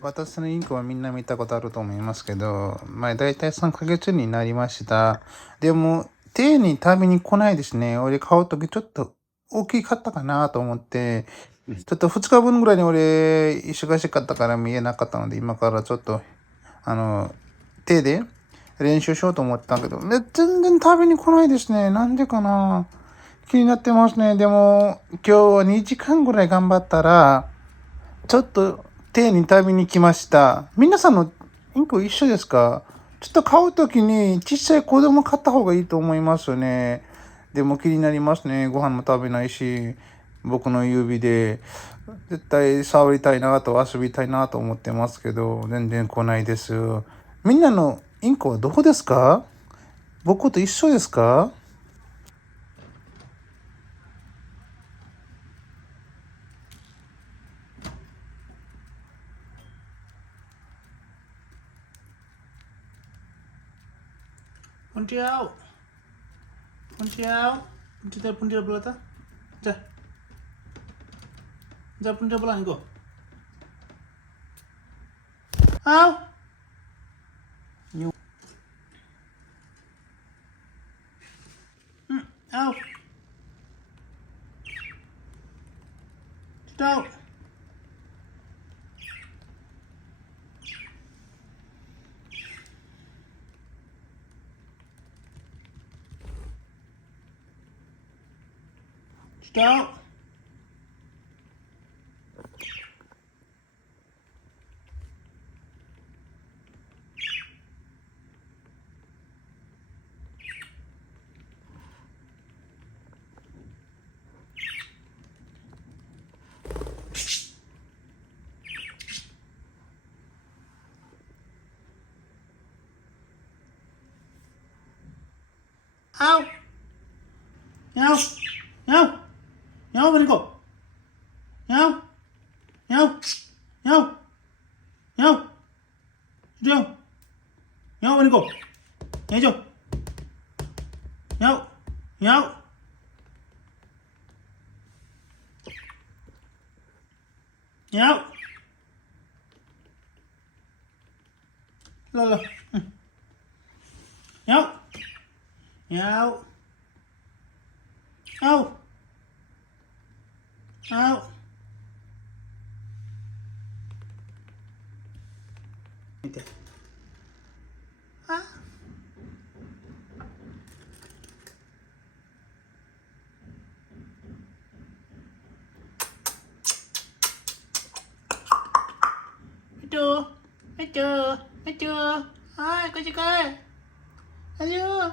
私のインコはみんな見たことあると思いますけど、だいたい3ヶ月になりました。でも、手に食べに来ないですね。俺買うときちょっと大きかったかなと思って、ちょっと2日分ぐらいに俺忙しかったから見えなかったので、今からちょっと、手で練習しようと思ったけど、全然食べに来ないですね。なんでかな。気になってますね。でも、今日は2時間ぐらい頑張ったら、ちょっと手に食べに来ました。皆さんのインコ一緒ですか？ちょっと買うときに小さい子供買った方がいいと思いますよね。でも気になりますね。ご飯も食べないし、僕の指で絶対触りたいなと遊びたいなと思ってますけど、全然来ないです。みんなのインコはどこですか？僕と一緒ですか？Puntiao, Puntiao, Puntiao bola ta? Ja Puntiao bola go. Ao. You. Ao. Out. Out. Ao. Nhau. Nhau. Nhau bên cô. Nhau. Nhau. Nhau. Nhau. Nhau. Nhau bên cô. Nghe chưa? Nhau. Nhau. Nhau. Lo. Nhau. Nhau. Nhau. Nhau. Ah. Thấy chưa? Ai, coi chưa coi. Alo.